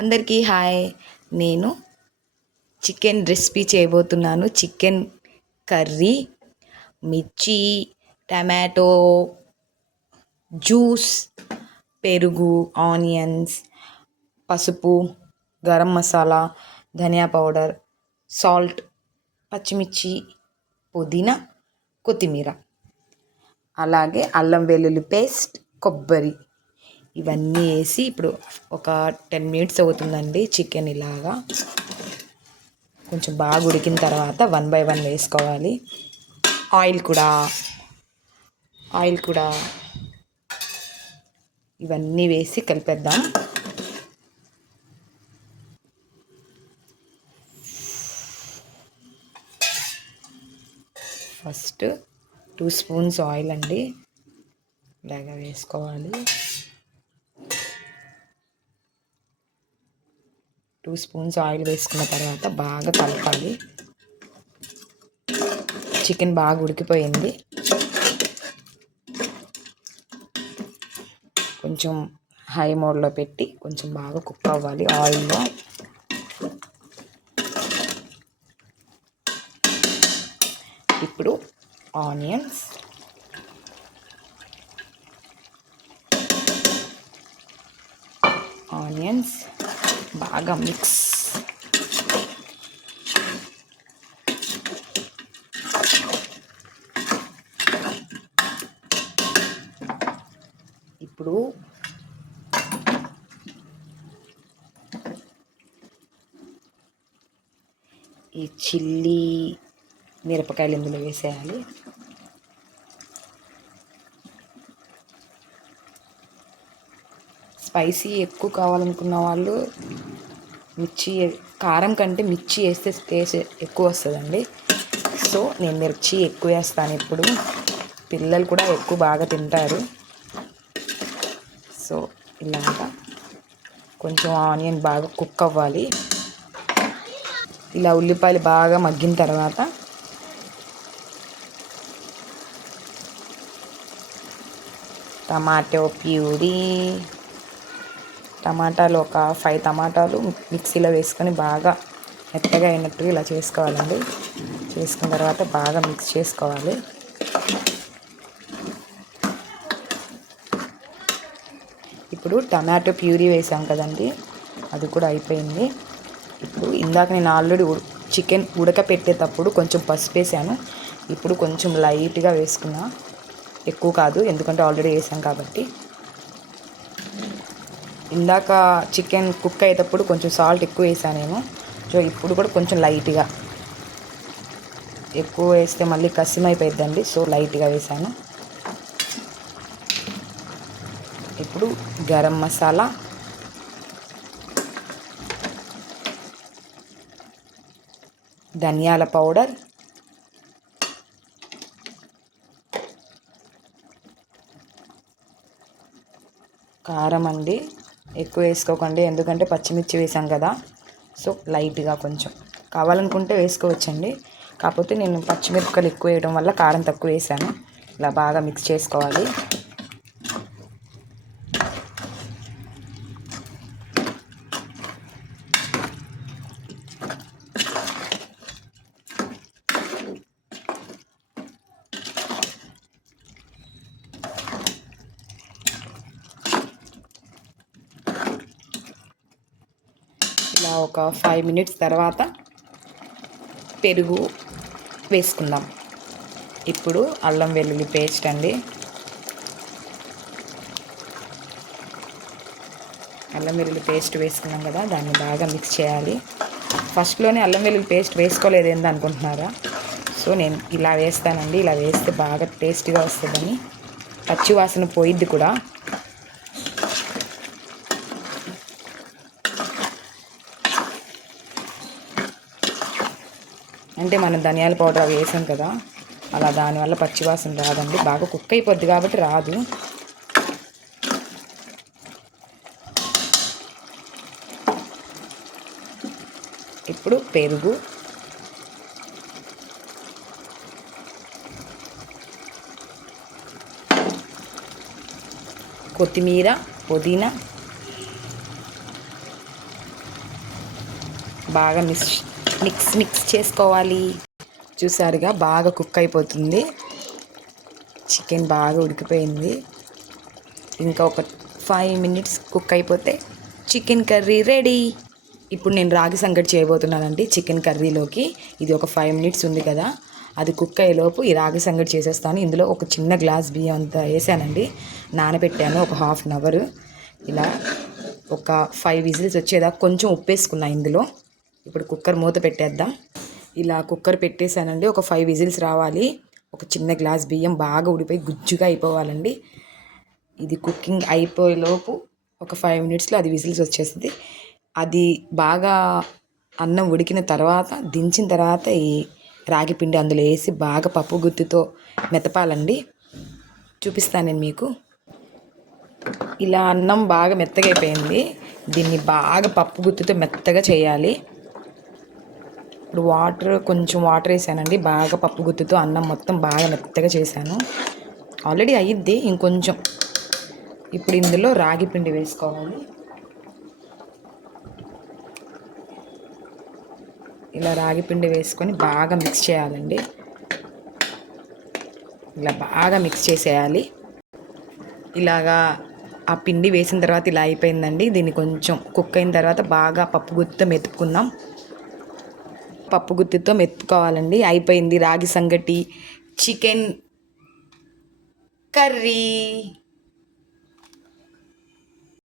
అందరికీ హాయ్. నేను chicken recipe చేయబోతున్నాను. చికెన్ కర్రీ, మిర్చి, టమాటో జ్యూస్, పెరుగు, ఆనియన్స్, పసుపు, గరం మసాలా, ధనియా పౌడర్, సాల్ట్, పచ్చిమిర్చి, పుదీనా, కొత్తిమీర, అలాగే అల్లం వెల్లుల్లి పేస్ట్, కొబ్బరి, ఇవన్నీ వేసి ఇప్పుడు ఒక 10 మినిట్స్ అవుతుందండి. చికెన్ ఇలాగా కొంచెం బాగా ఉడికిన తర్వాత 1 బై 1 వేసుకోవాలి. ఆయిల్ కూడా ఇవన్నీ వేసి కలిపేద్దాం. ఫస్ట్ 2 స్పూన్స్ ఆయిల్ అండి ఇలాగా వేసుకోవాలి. 2 స్పూన్స్ ఆయిల్ వేసుకున్న తర్వాత బాగా కలపాలి. చికెన్ బాగా ఉడికిపోయింది. కొంచెం హై మోడ్లో పెట్టి కొంచెం బాగా కుక్ అవ్వాలి ఆయిల్లో. ఇప్పుడు ఆనియన్స్, బాగా మిక్స్. ఇప్పుడు ఈ చిల్లీ మిరపకాయలు ఇందులో వేసేయాలి. స్పైసీ ఎక్కువ కావాలనుకున్న వాళ్ళు కారం కంటే మిర్చి వేస్తే టేస్ట్ ఎక్కువ వస్తుందండి. సో నేను మిర్చి ఎక్కువ వేస్తాను. ఇప్పుడు పిల్లలు కూడా ఎక్కువ బాగా తింటారు. సో ఇలాగా కొంచెం ఆనియన్ బాగా కుక్ అవ్వాలి. ఇలా ఉల్లిపాయలు బాగా మగ్గిన తర్వాత టమాటో ప్యూరీ, టమాటాలు ఒక 5 టమాటాలు మిక్సీలో వేసుకొని బాగా మెత్తగా అయినట్టుగా ఇలా చేసుకోవాలండి. చేసుకున్న తర్వాత బాగా మిక్స్ చేసుకోవాలి. ఇప్పుడు టమాటో ప్యూరీ వేసాం కదండి, అది కూడా అయిపోయింది. ఇప్పుడు ఇందాక నేను ఆల్రెడీ చికెన్ ఉడకపెట్టేటప్పుడు కొంచెం పసుపు వేసాను. ఇప్పుడు కొంచెం లైట్గా వేసుకున్నా, ఎక్కువ కాదు ఎందుకంటే ఆల్రెడీ వేసాం కాబట్టి. ఇందాక చికెన్ కుక్ అయ్యేటప్పుడు కొంచెం సాల్ట్ ఎక్కువ వేసానేమో. సో ఇప్పుడు కూడా కొంచెం లైట్గా, ఎక్కువ వేస్తే మళ్ళీ కసిమైపోయిద్దండి. సో లైట్గా వేసాను. ఇప్పుడు గరం మసాలా, ధనియాల పౌడర్, కారం అండి ఎక్కువ వేసుకోకండి ఎందుకంటే పచ్చిమిర్చి వేసాం కదా. సో లైట్గా కొంచెం కావాలనుకుంటే వేసుకోవచ్చండి. కాకపోతే నేను పచ్చిమిరపకాయలు ఎక్కువ వేయడం వల్ల కారం తక్కువ వేసాను. ఇలా బాగా మిక్స్ చేసుకోవాలి. ఇలా ఒక 5 మినిట్స్ తర్వాత పెరుగు వేసుకుందాం. ఇప్పుడు అల్లం వెల్లుల్లి పేస్ట్ అండి. అల్లం వెల్లుల్లి పేస్ట్ వేసుకున్నాం కదా, దాన్ని బాగా మిక్స్ చేయాలి. ఫస్ట్లోనే అల్లం వెల్లుల్లి పేస్ట్ వేసుకోలేదు ఏంది అనుకుంటున్నారా? సో నేను ఇలా వేస్తానండి. ఇలా వేస్తే బాగా టేస్ట్గా వస్తుందని, పచ్చివాసన పోయిద్ది కూడా. అంటే మనం ధనియాల పౌడర్ అవి వేసాం కదా, అలా దానివల్ల పచ్చివాసన రాదండి. బాగా కుక్ అయిపోద్ది కాబట్టి రాదు. ఇప్పుడు పెరుగు, కొత్తిమీర, పుదీనా, బాగా మిక్స్ చేసుకోవాలి. చూసారుగా బాగా కుక్ అయిపోతుంది. చికెన్ బాగా ఉడికిపోయింది. ఇంకా ఒక 5 మినిట్స్ కుక్ అయిపోతే చికెన్ కర్రీ రెడీ. ఇప్పుడు నేను రాగి సంగటి చేయబోతున్నానండి చికెన్ కర్రీలోకి. ఇది ఒక 5 మినిట్స్ ఉంది కదా, అది కుక్ అయ్యేలోపు ఈ రాగి సంగటి చేసేస్తాను. ఇందులో ఒక చిన్న గ్లాస్ బియ్యం అంతా వేసానండి, నానబెట్టాను ఒక హాఫ్ అన్ అవర్. ఇలా ఒక 5 విజిల్స్ వచ్చేదాకా కొంచెం ఉప్పు వేసుకున్నా ఇందులో. ఇప్పుడు కుక్కర్ మూత పెట్టేద్దాం. ఇలా కుక్కర్ పెట్టేశానండి. ఒక 5 విజిల్స్ రావాలి. ఒక చిన్న గ్లాస్ బియ్యం బాగా ఉడిపోయి గుజ్జుగా అయిపోవాలండి. ఇది కుకింగ్ అయిపోయేలోపు ఒక 5 మినిట్స్లో అది విజిల్స్ వచ్చేస్తుంది. అది బాగా అన్నం ఉడికిన తర్వాత దించిన తర్వాత ఈ రాగి పిండి అందులో వేసి బాగా పప్పు గుత్తితో మెతపాలండి. చూపిస్తాను నేను మీకు. ఇలా అన్నం బాగా మెత్తగా అయిపోయింది. దీన్ని బాగా పప్పు గుత్తితో మెత్తగా చేయాలి. ఇప్పుడు కొంచెం వాటర్ వేసానండి. బాగా పప్పు గుత్తితో అన్నం మొత్తం బాగా మెత్తగా చేశాను. ఆల్రెడీ అయ్యిద్ది, ఇంకొంచెం. ఇప్పుడు ఇందులో రాగి పిండి వేసుకోవాలి. ఇలా రాగి పిండి వేసుకొని బాగా మిక్స్ చేయాలండి. ఇలా బాగా మిక్స్ చేసేయాలి. ఇలాగా ఆ పిండి వేసిన తర్వాత ఇలా అయిపోయిందండి. దీన్ని కొంచెం కుక్ అయిన తర్వాత బాగా పప్పు గుత్తితో మెతుక్కుందాం. పప్పు గుత్తితో మెత్తుకోవాలండి. అయిపోయింది రాగి సంగటి చికెన్ కర్రీ.